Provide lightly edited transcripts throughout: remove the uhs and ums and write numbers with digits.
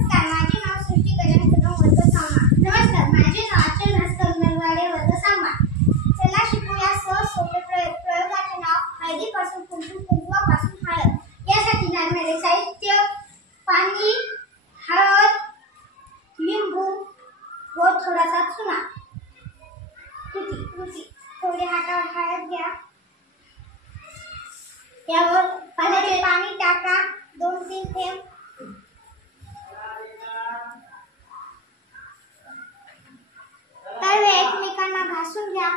माझे नाव सृष्टी गजानन कदम वर्ग 6. नमस्कार, माझे नाव अचल भास्कर नरवाडे वर्ग 6. चला शिकूया सहज सोपे प्रयोग. प्रयोगाचे नाव हळदीपासून कुंकू, कुंकवापासून हळद. यासाठी लागणारे साहित्य: पाणी, हळद, लिंबू व थोडासा चुना. कृती: थोडे हातावर हळद घ्या, यावर पाण्याचे पाणी टाका 2-3 थेंब. तळवे एकमेकांना घासून घ्या.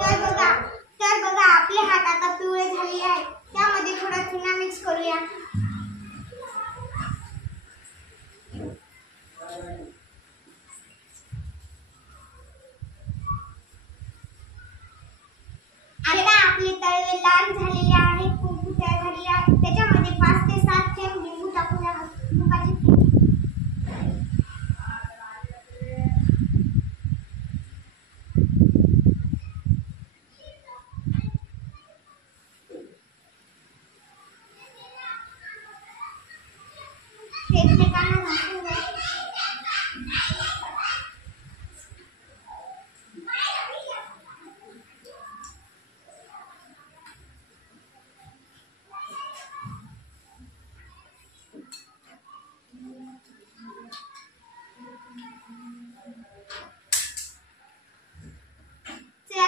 तर बघा आपले हात आता पिवळे झाले आहेत. त्यामध्ये थोडा चुना मिक्स करूया. आता आपले तळवे लाल झालेले आहे, कुंकू तयार झालेले आहे. त्याच्यामध्ये 5 ते 7 थेंब लिंबू टाकूया. एकमेकांना घासून घ्या.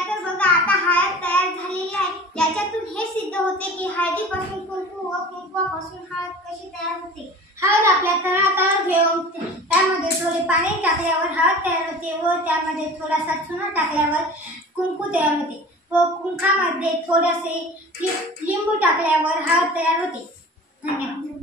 तर बघा आता हळद तयार झालेली आहे. याच्यातून हे सिद्ध होते की हळदीपासून कुंकू व कुंकवापासून हळद कशी तयार होते. हळद आपल्या तळावर घेऊन त्यामध्ये थोडे पाणी टाकल्यावर हळद तयार होते व त्यामध्ये थोडासा चुना टाकल्यावर कुंकू तयार होते व कुंकामध्ये थोडेसे लिंबू टाकल्यावर हळद तयार होते. धन्यवाद.